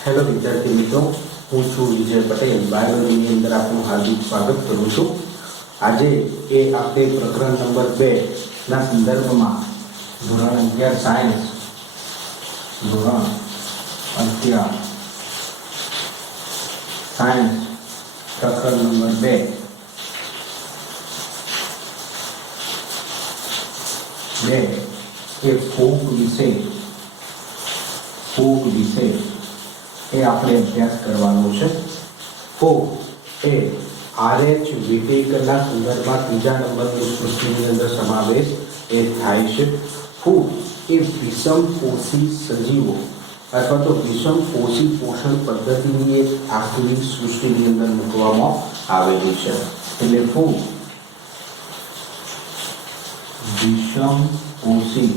Hello विद्यार्थी मित्रों, हूँ छू विजय पटेल। बायोलॉजी अंदर आपનું हार्दिक स्वागत करूँ છું। આજે એ આપણે પ્રકરણ નંબર 2 ના સંદર્ભમાં ધોરણ 11 સાયન્સ પ્રકરણ નંબર 2 એ ફૂગ વિશે એ આપણે અભ્યાસ કરવાનો છે। ફૂગ એ RH વિવેકના સંદર્ભમાં ત્રીજા નંબરની સૃષ્ટિની અંદર સમાવેશ એ થાય છે। ફૂગ એ વિષમપોષી સજીવો અથવા તો વિષમપોષી પોષણ પદ્ધતિની એક આખી સૃષ્ટિની અંદર મૂકવામાં આવેલી છે। એટલે ફૂગ વિષમપોષી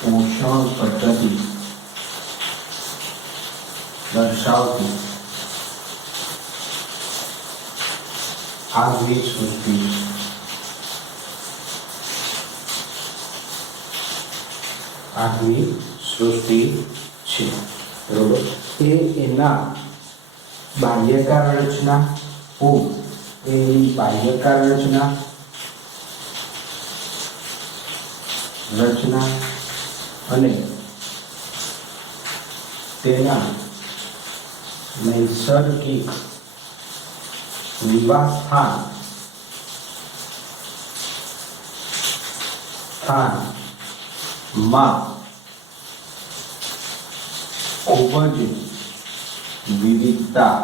पोषण पद्धति दर्शावती आगवी सृष्टि है। बरोबर। ए एना बाह्यकार रचना फूग ए बाह्यकार रचना અને તેના નૈસર્ગિક નિવાસસ્થાનમાં ખૂબ જ વિવિધતા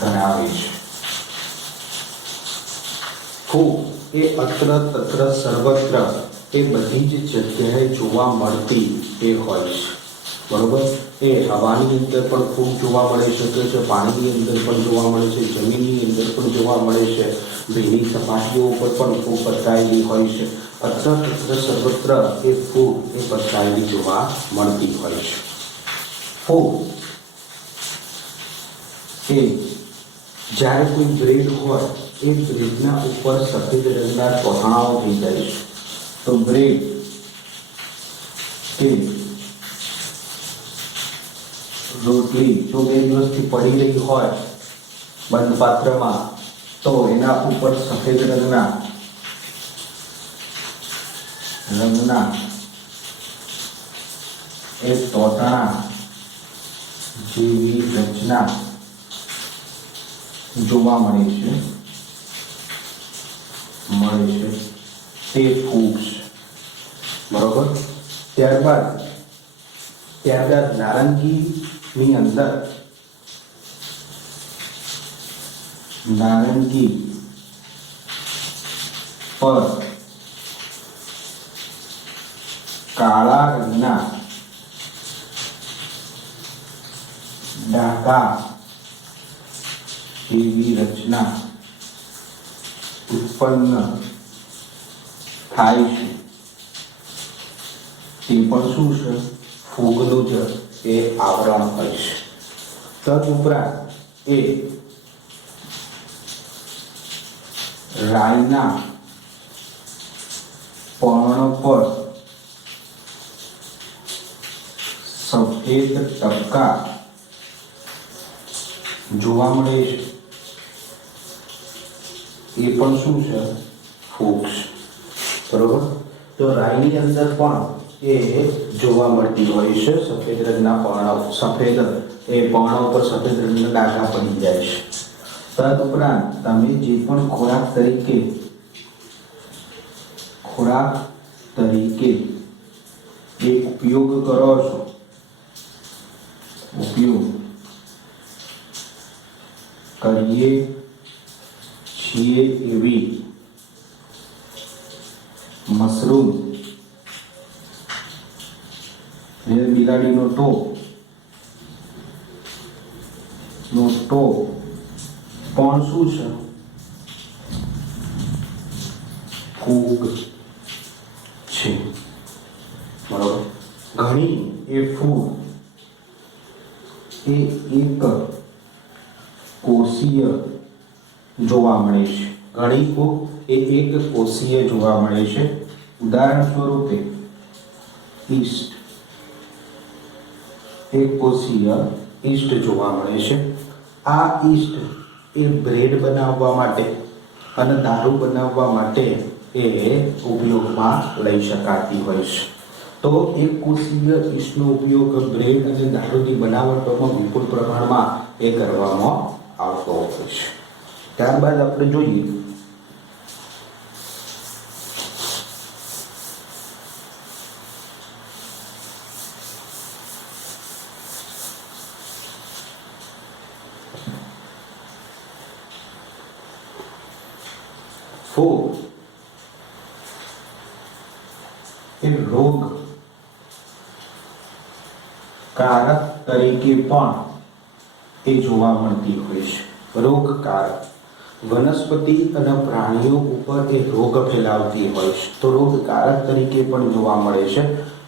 ધરાવે છે। ફૂગ એ અત્ર તત્ર સર્વત્ર એ બધી જ જગ્યાએ જોવા મળતી એ હોય છે। બરોબર। એ હવાની અંદર પણ ફૂગ જોવા મળી શકે છે, પાણીની અંદર પણ જોવા મળે છે, જમીનની અંદર પણ જોવા મળે છે, ભીની સપાટીઓ ઉપર પણ ફૂગ પથરાયેલી હોય છે। અત્ર તત્ર સર્વત્ર એ ફૂગ એ પથરાયેલી જોવા મળતી હોય છે। ફૂગ એ જ્યારે કોઈ બ્રેડ હોય એ બ્રેડના ઉપર સફેદ રંગના કોથળાઓ થઈ જાય છે। तो ब्रेड के रोटली जो बे दिवसथी पड़ी रही होय बंद पात्र में तो एना ऊपर सफेद रंगना एक तोतणा जेवी रचना जोवा मळे छे ते फूग छे। बरोबर। त्यारबाद नारंगी पर काळा रंगना डाका जेवी रचना उत्पन्न थाय छे। ते पण शुं छे? फूगनुं ज ए आवरण होय छे। तदुपरांत ए राईना पर्ण पर सफेद टपका जोवा मळे छे। ए पण शुं छे? फूग छे। बरोबर। तो राईनी अंदर पण ए जोवा मळती होय छे। सफेद रंगना पर्ण पर सफेद रंगना डाका पड़ी जाय छे। तदुपरांत तमे जे पण खोराक तरीके ए उपयोग करो छो करीए छीए एवी मशरूम बिलाड़ी नो टो पण शुं छे? फूग छे। बराबर। घणी ए फूग ए एक कोषीय जोवा मळे छे। घणी फूग એ એક કોષીય જોવા મળે છે। ઉદાહરણ સ્વરૂપે ઈસ્ટ, એક કોષીય ઈસ્ટ જોવા મળે છે. આ ઈસ્ટ એ બ્રેડ બનાવવા માટે અને દારૂ બનાવવા માટે એ ઉપયોગમાં લઈ શકાતી હોય છે. તો એક કોષીય ઈસ્ટનો ઉપયોગ બ્રેડ અને દારૂની બનાવટોમાં વિપુલ પ્રમાણમાં એ કરવામાં આવતો હોય છે. ત્યારબાદ આપણે જોઈએ ફૂગ એ રોગ કારક તરીકે પણ એ જોવા મળતી હોય છે. રોગકારક વનસ્પતિ અને પ્રાણીઓ ઉપર એ રોગ ફેલાવતી હોય છે, તો રોગકારક તરીકે પણ જોવા મળે છે.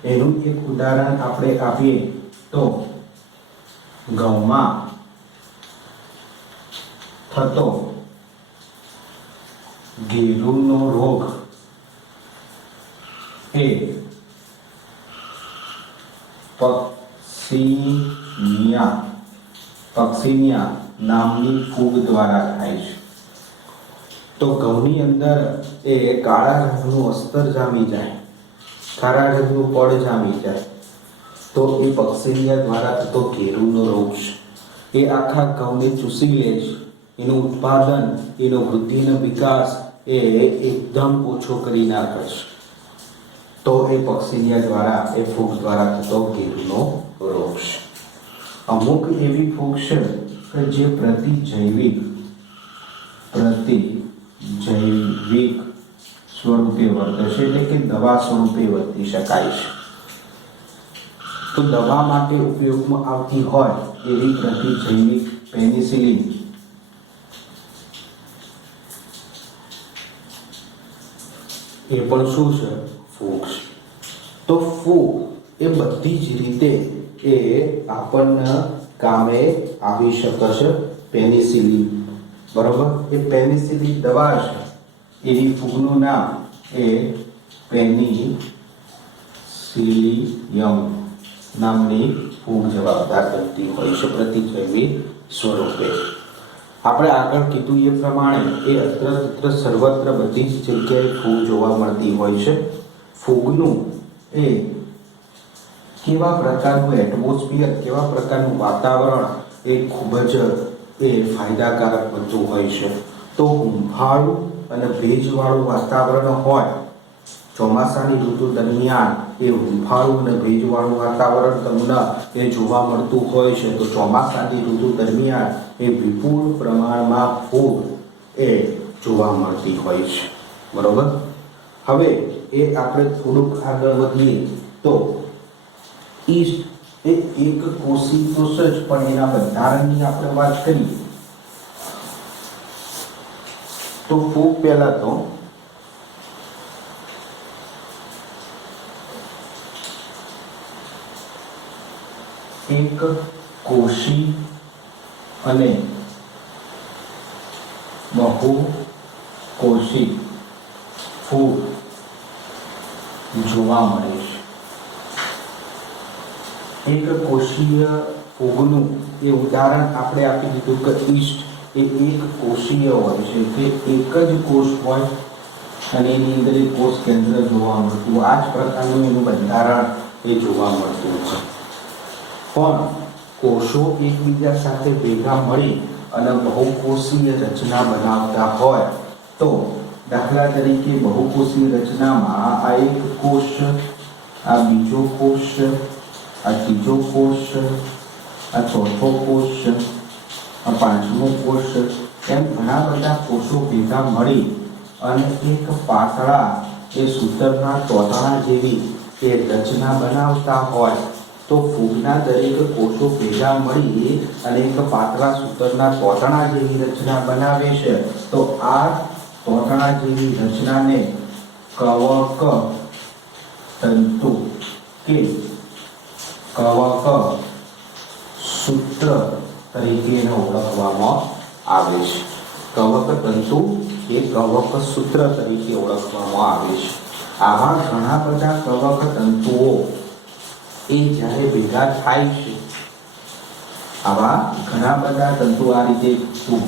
એનું એક ઉદાહરણ આપણે આપીએ તો ઘઉંમાં થતો ગેરુનો રોગ એ પક્સિનિયા નામની ફૂગ દ્વારા થાય છે. તો ઘઉંની અંદર એ કાળા રંગનું અસ્તર જામી જાય, કાળા રંગનું પડ જામી જાય, તો એ પક્સિનિયા દ્વારા થતો ગેરુનો રોગ છે. એ આખા ઘઉંને ચૂસી લે છે, એનું ઉત્પાદન, એનો વૃદ્ધિનો વિકાસ એ એકદમ ઓછો કરી નાખે છે. તો એ પક્સિનિયા દ્વારા, એ ફૂગ દ્વારા થતો ગેરુનો રોગ છે. અમુક એવી ફૂગ છે કે જે પ્રતિજૈવિક સ્વરૂપે વર્તે છે, એટલે કે દવા સ્વરૂપે વર્તી શકાય છે. તો દવા માટે ઉપયોગમાં આવતી હોય એવી પ્રતિજૈવિક પેનિસિલિન એ પણ શું છે? ફૂગ છે. તો ફૂગ એ બધી જ રીતે એ આપણને કામે આવી શકે છે. પેનિસિલિન, બરોબર, એ પેનિસિલિન દવા છે. એની ફૂગનું નામ એ પેનિસિલિયમ નામની ફૂગ જવાબદાર બનતી હોય છે પ્રતિજૈવિક સ્વરૂપે. આપણે આગળ કીધું એ પ્રમાણે એ અત્ર સર્વત્ર બધી જ જગ્યાએ ફૂગ જોવા મળતી હોય છે. ફૂગનું એ કેવા પ્રકારનું એટમોસ્ફિયર, કેવા પ્રકારનું વાતાવરણ એ ખૂબ જ એ ફાયદાકારક બનતું હોય છે. તો હુંફાળું અને ભેજવાળું વાતાવરણ હોય, ચોમાસાની ઋતુ દરમિયાન એ હુંફાળું અને ભેજવાળું વાતાવરણ તમને એ જોવા મળતું હોય છે. તો ચોમાસાની ઋતુ દરમિયાન એ વિપુલ પ્રમાણમાં ફૂગ એ જોવા મળતી હોય છે, બરોબર. હવે એ આપણે થોડુંક આગળ વધીએ તો ઈસ્ટ એ એક કોષી કોષ જ, પણ એના બંધારણની આપણે વાત કરીએ તો ફૂગ પહેલા તો એક કોષી અને બહુકોષી ફૂગ જોવા મળે છે. એક કોષીય ફૂગનું એ ઉદાહરણ આપણે આપી દીધું કે ઈસ્ટ એ એક કોષીય હોય છે, કે એક જ કોષ હોય અને એની અંદર એક કોષ કેન્દ્ર જોવા મળતું. આ જ પ્રકારનું એનું બંધારણ એ જોવા મળતું છે. પણ કોષો એકબીજા સાથે ભેગા મળી અને બહુકોષીય રચના બનાવતા હોય તો દાખલા તરીકે બહુકોષીય રચનામાં આ એક કોષ, આ બીજો કોષ, આ ત્રીજો કોષ, આ ચોથો કોષ, આ પાંચમો કોષ, એમ ઘણા બધા કોષો ભેગા મળી અને એક પાતળા એ સૂતરના તોતણા જેવી એ રચના બનાવતા હોય તો ફૂગના દરેક કોષો ભેગા મળી અને એક પાતળા સૂતરના તોતણા જેવી રચના બનાવે છે. તો આ તોતણા જેવી રચનાને કવક તંતુ કે કવક સૂત્ર તરીકે ઓળખવામાં આવે છે. કવક તંતુ એ કવક સૂત્ર તરીકે ઓળખવામાં આવે છે. આવા ઘણા બધા કવક તંતુઓ એ જ્યારે ભેગા થાય છે, આવા ઘણા બધા તંતુ આ રીતે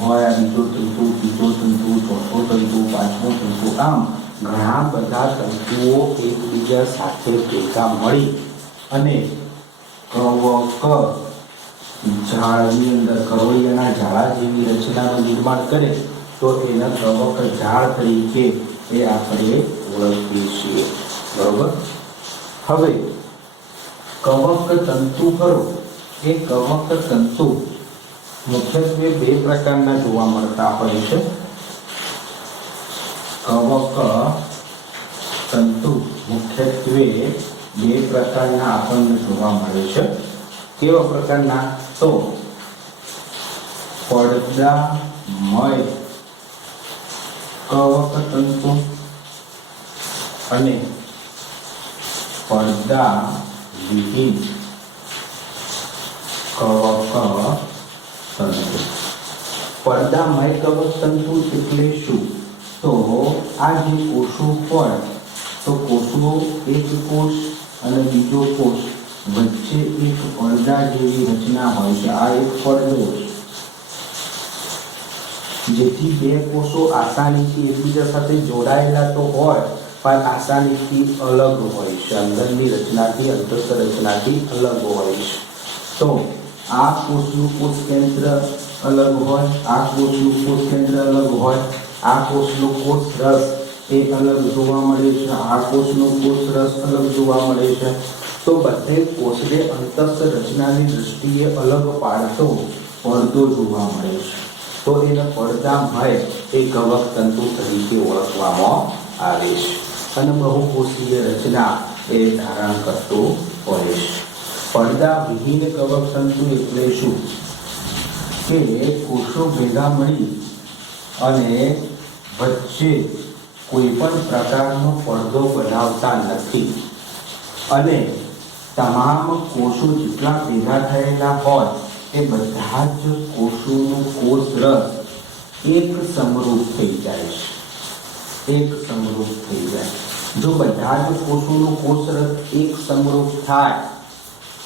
હોય, આ બીજો તંતુ, ત્રીજો તંતુ, ચોથો તંતુ, પાંચમો તંતુ, આમ ઘણા બધા તંતુઓ એકબીજા સાથે ભેગા મળી અને કવક ઝાડની અંદર કરોળિયાના ઝાડા જેવી રચનાનું નિર્માણ કરે તો એના કવક ઝાડ તરીકે એ આપણે ઓળખીએ છીએ. બરોબર. હવે કવક તંતુ કરો, એ કવક તંતુ મુખ્યત્વે બે પ્રકારના જોવા મળતા હોય છે. કવક તંતુ મુખ્યત્વે બે પ્રકારના આપણને જોવા મળે છે. કેવા પ્રકારના? તો પડદામય કવક તંતુ અને પડદા વિહીન કવક તંતુ. પડદામય કવક તંતુ એટલે શું? તો આ જે કોષો હોય તો કોષો એક કોષ અને બીજો કોષ વચ્ચે એક પડદા જેવી રચના હોય છે. આ એક પડદો છે જેથી બે કોષો આસાનીથી એકબીજા સાથે જોડાયેલા તો હોય પણ આસાનીથી અલગ હોય છે. અંદરની રચનાથી અંતસ્થ રચનાથી અલગ હોય છે. તો આ કોષનું કોષ કેન્દ્ર અલગ હોય, આ કોષનું કોષ કેન્દ્ર અલગ હોય, આ કોષનો કોષ રસ એ અલગ જોવા મળે છે, આ કોષનો કોષ રસ અલગ જોવા મળે છે. તો બધે કોષને અંતસ્થ રચનાની દ્રષ્ટિએ અલગ પાડતો પડદો જોવા મળે છે. તો એને પડદામય એ કવક તંતુ તરીકે ઓળખવામાં આવે છે અને બહુકોષીય રચના એ ધારણ કરતો હોય છે. પડદા વિહીન કવક તંતુ એટલે શું? કે કોષો ભેગા મળી અને વચ્ચે કોઈ પણ પ્રકારનો પડદો બનાવતા નથી અને તમામ કોષો જેટલા ભેગા થયેલા હોય એ બધા જ કોષોનો કોષ રસ એક સમરૂપ થઈ જાય છે. એક સમરૂપ થઈ જાય. જો બધા જ કોષોનો કોષ રસ એક સમરૂપ થાય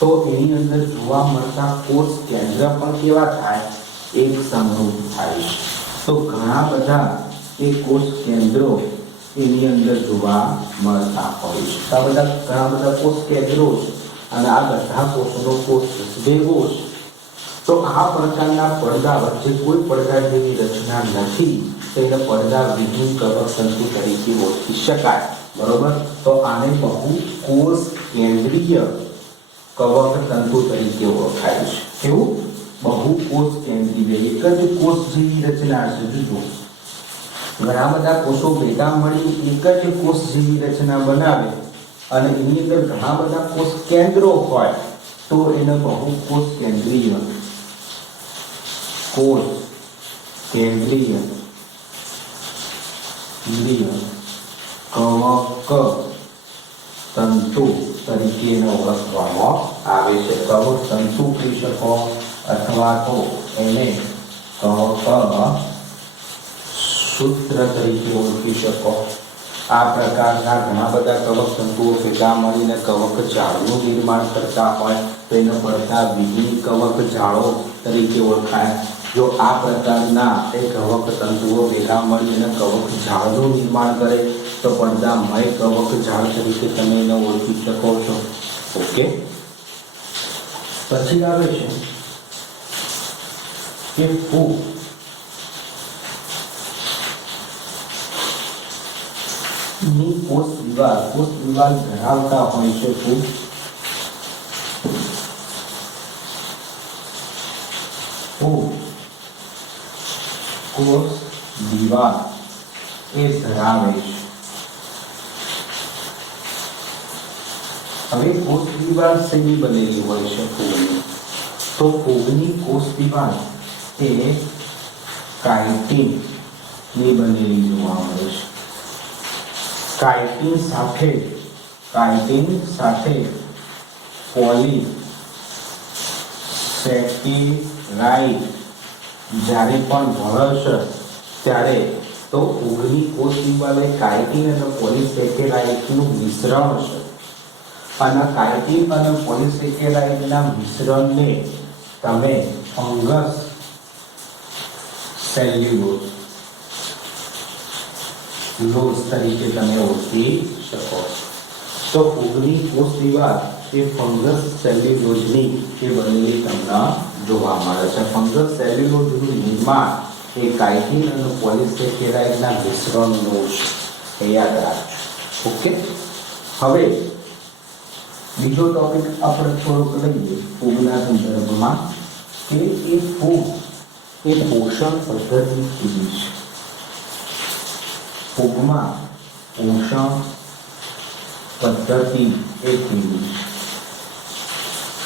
તો એની અંદર જોવા મળતા કોષ કેન્દ્ર પણ કેવા થાય? એક સમરૂપ થાય છે. તો ઘણા બધા એ કોષ કેન્દ્રો એની અંદર જોવા મળતા હોય છે. આ બધા ઘણા બધા કોષ કેન્દ્રો છે અને આ બધા કોષોનો કોષ ભેગો છે. તો આ પ્રકારના પડદા વચ્ચે કોઈ પડદા જેવી રચના નથી, તેને પડદા વિહીન કવક તંતુ તરીકે ઓળખી શકાય. બરોબર. તો આને બહુ કોષ કેન્દ્રીય કવક તંતુ તરીકે ઓળખાય છે. કેવું? બહુ કોષ કેન્દ્રીય, એક જ કોષ જેવી રચના છે. જુઓ, ઘણા બધા કોષો ભેગા મળી એક જ કોષ જેવી રચના બનાવે અને એની અંદર ઘણા બધા કોષ કેન્દ્રો હોય તો એને બહુ કોષ કેન્દ્રીય કવક તંતુ તરીકે એને ઓળખવામાં આવે છે. કવક તંતુ કહી શકો અથવા તો એને કવક સૂત્ર તરીકે ઓળખી શકો. આ પ્રકારના ઘણા બધા કવક તંતુઓ ભેગા મળીને કવક ઝાડનું નિર્માણ કરતા હોય તો એને પડદા વિહીન કવક ઝાડો તરીકે ઓળખાય. જો આ પ્રકારના એ કવક તંતુઓ ભેગા મળીને કવક ઝાડનું નિર્માણ કરે તો પડદામય કવક ઝાડ તરીકે તમે એને ઓળખી શકો છો. ઓકે. પછી આવે છે કે ફૂગ. ની કોષ દિવાલ ધરાવતા હોય છે ફૂગ. કોષ દિવાલ એ ધરાવે છે. હવે કોષ દિવાલ શેની બનેલી હોય છે ફૂગની? તો ફૂગની કોષ દિવાલ એ કાઇટિન ની બનેલી જોવા મળે છે. કાઇટિન સાથે પોલીસેકેરાઇડ જ્યારે પણ ભળશે ત્યારે તો ફૂગની કોષ દિવાલ એ કાયટીન અને પોલિસેકેરાઇડનું મિશ્રણ છે અને કાયટીન અને પોલિસેકેરાઇડના મિશ્રણને તમે ફંગસ સેલ્યુલોઝ તરીકે તમે ઓળખી શકો. તો ફૂગની કોષ દિવાલ એ ફંગસ સેલ્યુલોઝની એ બનેલી તમને જોવા મળે છે. ફંગસ સેલ્યુલોઝનું નિર્માણ એ કાયટીન અને પોલિસેકેરાઇડના મિશ્રણનું છે, એ યાદ રાખજો. ઓકે, હવે બીજો ટોપિક આપણે થોડોક લઈએ ફૂગના સંદર્ભમાં કે એ ફૂગ એ પોષણ પદ્ધતિ કેવી છે. ફૂગમાં પોષણ પદ્ધતિ એ કેવી છે.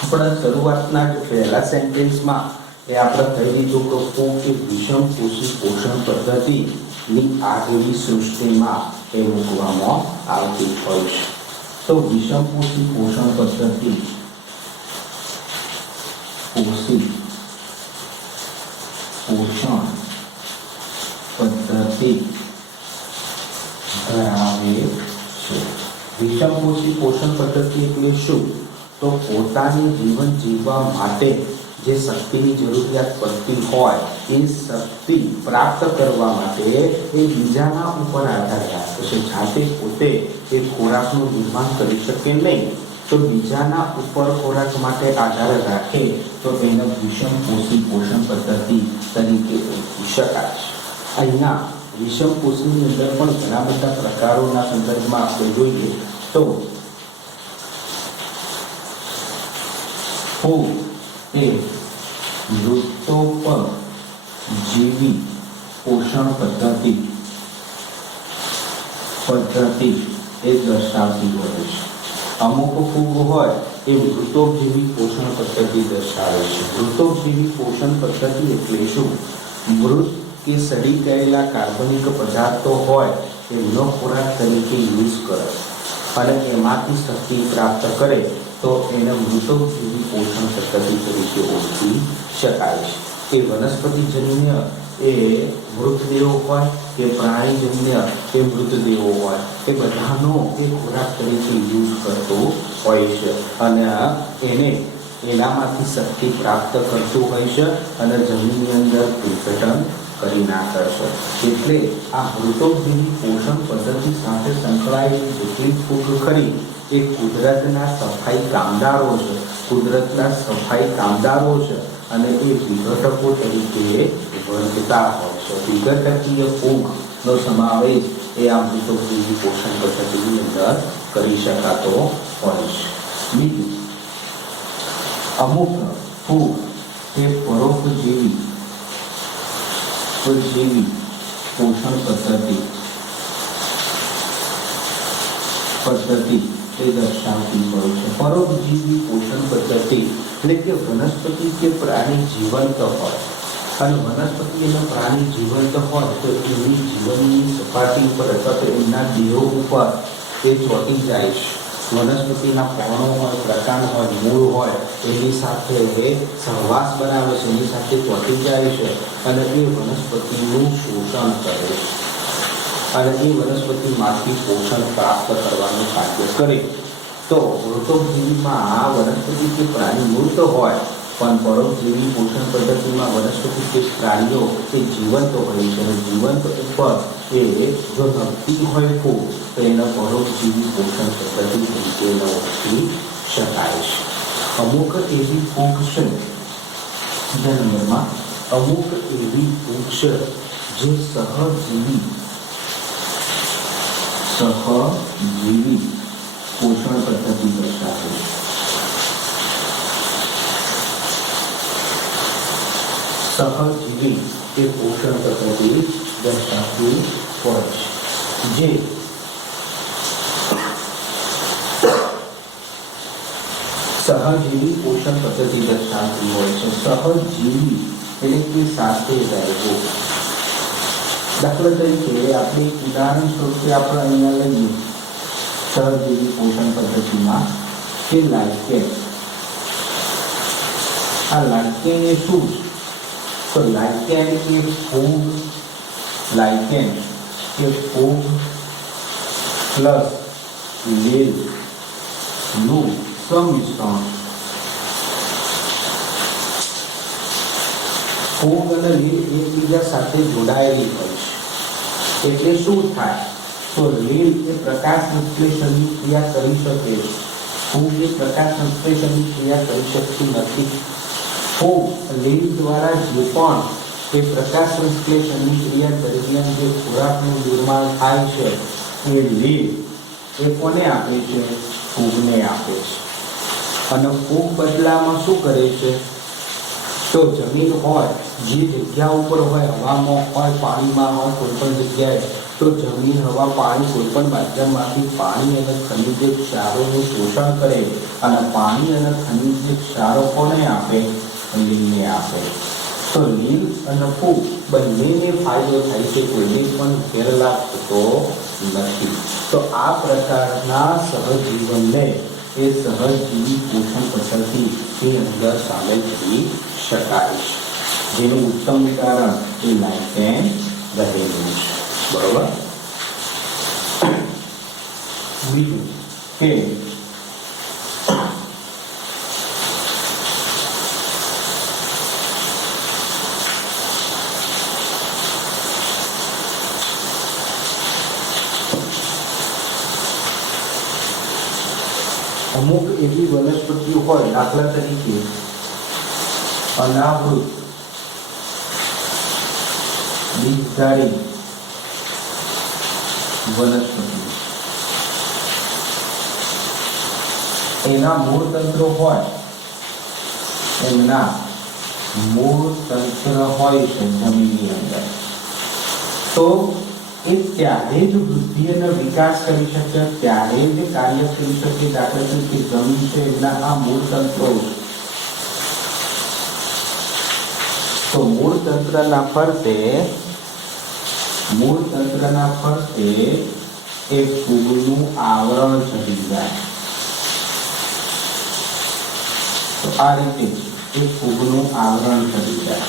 આપણા શરૂઆતના પહેલા સેન્ટેન્સમાં એ આપણે કહી દીધું કે ફૂગ એ વિષમપોષી પોષણ પદ્ધતિની આગલી સૃષ્ટિમાં એ મૂકવામાં આવતી હોય છે. તો વિષમપોષી પોષણ પદ્ધતિ પોષણ પદ્ધતિ ધરાવે છે. વિષમપોષી પોષણ પદ્ધતિ એટલે શું? તો પોતાનું જીવન જીવવા માટે જે શક્તિની જરૂરિયાત પડતી હોય એ શક્તિ પ્રાપ્ત કરવા માટે એ બીજાના ઉપર આધાર રાખે છે. જાતે પોતે એ ખોરાકનું નિર્માણ કરી શકે નહીં, તો બીજાના ઉપર ખોરાક માટે આધાર રાખે તો એને વિષમપોષી પોષણ પદ્ધતિ તરીકે ઓળખી શકાય છે. અહીંયા વિષમપોષીની અંદર પણ ઘણા બધા પ્રકારોના સંદર્ભમાં આપણે જોઈએ તો ફૂગ એ મૃતોપજીવી પોષણ પદ્ધતિ એ દર્શાવતી હોય છે. અમુક ફૂગ હોય એ મૃતોપજીવી પોષણ પદ્ધતિ દર્શાવે છે. મૃતોપજીવી પોષણ પદ્ધતિ એટલે શું? મૃત કે સડી ગયેલા કાર્બનિક પદાર્થો હોય એમનો ખોરાક તરીકે યુઝ કરે અને એમાંથી શક્તિ પ્રાપ્ત કરે તો એને મૃતોપજીવી પોષણ પદ્ધતિ તરીકે ઓળખી શકાય છે. એ વનસ્પતિજન્ય એ મૃતદેહો હોય કે પ્રાણીજન્ય એ મૃતદેહો હોય એ બધાનો એ ખોરાક તરીકે યુઝ કરતો હોય છે અને એનામાંથી શક્તિ પ્રાપ્ત કરતું હોય છે અને જમીનની અંદર વિઘટન કરી નાખે છે. એટલે આ મૃતોપજીવી પોષણ પદ્ધતિ સાથે સંકળાયેલી જેટલી ફૂગ ખરી એ કુદરતના સફાઈ કામદારો છે અને એ વિઘટકો તરીકે વર્તતા હોય છે. વિઘટકીય ફૂગનો સમાવેશ એ આ મૃતોપજીવી પોષણ પદ્ધતિની અંદર કરી શકાતો હોય છે. બીજું, અમુક ફૂગ એ પરોપજીવી પોષણ પદ્ધતિ એ દર્શાવતી હોય છે. પરોપજીવી પોષણ પદ્ધતિ એટલે કે વનસ્પતિ કે પ્રાણી જીવંત હોય અને વનસ્પતિ અને પ્રાણી જીવંત હોય તો એની જીવનની સપાટી ઉપર અથવા તો એમના દેહો ઉપર એ ચોંટી જાય છે. વનસ્પતિના પર્ણો હોય, પ્રકાંડ હોય, મૂળ હોય એની સાથે સહવાસ બનાવે છે, એની સાથે ચોંટી જાય છે અને એ વનસ્પતિનું શોષણ કરે છે અને એ વનસ્પતિમાંથી પોષણ પ્રાપ્ત કરવાનું કાર્ય કરે. તો મૃતોપજીવીમાં વનસ્પતિ કે પ્રાણી મૃત હોય પણ પરોપજીવી પોષણ પદ્ધતિમાં વનસ્પતિ કે પ્રાણીઓ એ જીવંત હોય છે અને જીવંત ઉપર એ જો નક્કી હોય ફૂગ તો એના પરોપજીવી પોષણ પદ્ધતિ તરીકે ઓળખી શકાય છે. અમુક એવી ફૂગ છે બીજા નંબરમાં અમુક એવી ફૂગ છે જે સહજીવી પોષણ પદ્ધતિ દર્શાવે છે. સહજીવી એ પોષણ પદ્ધતિ દર્શાવતી હોય છે. જે સહજીવી પોષણ પદ્ધતિ દર્શાવતી હોય છે. સહજીવી એટલે કે સાથે રહેવું. દાખલા તરીકે આપણે ઉદાહરણ સ્વરૂપે આપણે અહીંયા લઈએ સહજીવી પોષણ પદ્ધતિમાં કે લાઇકેન. આ લાઇકેન એ શું છે? તો લાઇકેન એ ફૂગ લાઇકેન કે ફૂગ પ્લસ લીલ નું સંમિશ્રણ. ફૂગ અને લીલ એકબીજા સાથે જોડાયેલી હોય છે એટલે શું થાય તો લીલ એ પ્રકાશ સંશ્લેષણની ક્રિયા કરી શકે છે. ફૂગ એ પ્રકાશ સંશ્લેષણની ક્રિયા કરી શકતી નથી. ફૂગ લીલ દ્વારા જે પણ એ પ્રકાશ સંશ્લેષણની ક્રિયા દરમિયાન જે ખોરાકનું નિર્માણ થાય છે એ લીલ એ કોને આપે છે? ફૂગને આપે છે. અને ફૂગ બદલામાં શું કરે છે તો જમીન હોય જે જગ્યા ઉપર હોય, હવામાં હોય, પાણીમાં હોય, કોઈ પણ જગ્યાએ, તો જમીન, હવા, પાણી કોઈ પણ માધ્યમમાંથી પાણી અને ખનિજ ક્ષારોનું શોષણ કરે અને પાણી અને ખનિજ ક્ષારો કોને આપે? લીલને આપે. તો લીલ અને ફૂગ બંનેને ફાયદો થાય છે, કોઈને પણ ગેરલાભ થતો નથી. તો આ પ્રકારના સહજીવનને એ સહજીવી પોષણ પદ્ધતિની અંદર સામેલ કરી શકાય છે, જેનું ઉત્તમ કારણ એ લાઇકેન રહેલું છે. બરોબર. બીજું કે અમુક એવી વનસ્પતિઓ હોય, દાખલા તરીકે અનાવૃત બીજધારી વનસ્પતિ, એના મૂળ તંત્ર હોય, એમના મૂળ તંત્ર હોય છે જમીનની અંદર, તો એ ત્યારે જ વૃદ્ધિ અને વિકાસ કરી શકે, ત્યારે જ કાર્ય કરી શકે. દાખલા તરીકે જમીન છે, એના આ મૂળ તંત્રો છે. તો મૂળ તંત્રના ફરતે એ ફૂગનું આવરણ ચડી જાય. તો આ રીતે એ ફૂગનું આવરણ ચડી જાય.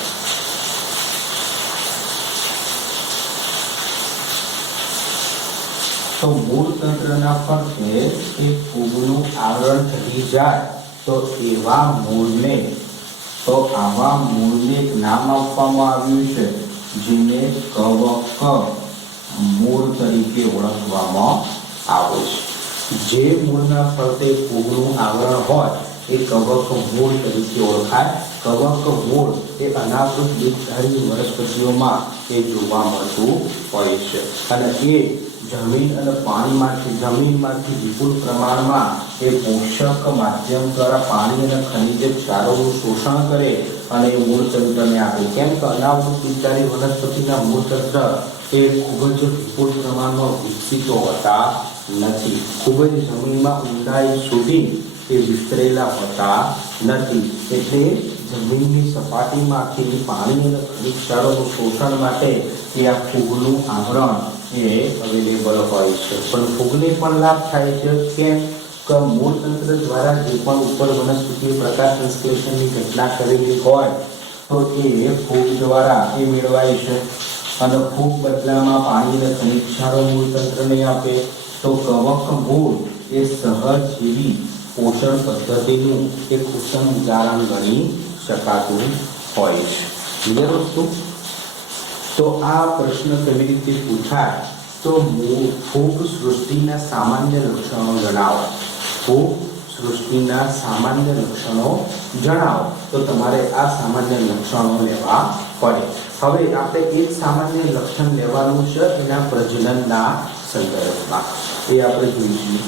તો મૂળ તંત્રના ફરતે એ ફૂગનું આવરણ ચડી જાય તો આવા મૂળને નામ આપવામાં આવ્યું છે, જેને કવક મૂળ તરીકે ઓળખવામાં આવે છે. જે મૂળના ફરતે ફૂગનું આવરણ હોય એ કવક મૂળ તરીકે ઓળખાય. કવક મૂળ એ અનાવૃત બીજધારી વનસ્પતિઓમાં એ જોવા મળતું હોય છે અને એ જમીન અને જમીનમાંથી વિપુલ પ્રમાણમાં એ પોષક માધ્યમ દ્વારા પાણી અને ખનિજ ક્ષારોનું શોષણ કરે અને એ મૂળ તંત્રને આપે. કેમ કે અનાવૃત બીજધારી વનસ્પતિના મૂળ તંત્ર એ ખૂબ જ વિપુલ પ્રમાણમાં વિકસિત હોતા નથી, ખૂબ જ જમીનમાં ઊંડાઈ સુધી એ વિસ્તરેલા હોતા નથી. એટલે જમીનની સપાટીમાંથી પાણી અને ખનિજ ક્ષારોનું શોષણ માટે એ આ ફૂગનું આવરણ એ અવેલેબલ હોય છે. પણ ફૂગને પણ લાભ થાય છે. કેમ કે મૂળ તંત્ર દ્વારા જે પણ ઉપર વનસ્પતિએ પ્રકાશ સંશ્લેષણની ઘટના કરેલી હોય તો એ ફૂગ દ્વારા એ મેળવાય છે અને ફૂગ બદલામાં પાણી અને ખનિજ ક્ષારો મૂળ તંત્રને આપે. તો કવક મૂળ એ સહજીવી પોષણ પદ્ધતિનું એક ઉત્તમ ઉદાહરણ ગણી શકાતું હોય છે. ક્લિયર વસ્તુ? તો આ પ્રશ્ન કેવી રીતે પૂછાય તો ફૂગ સૃષ્ટિના સામાન્ય લક્ષણો જણાવો. ફૂગ સૃષ્ટિના સામાન્ય લક્ષણો જણાવો. તો તમારે આ સામાન્ય લક્ષણો લેવા પડે. હવે આપણે એક સામાન્ય લક્ષણ લેવાનું છે એના પ્રજનનના સંદર્ભમાં. એ આપણે જોઈશું.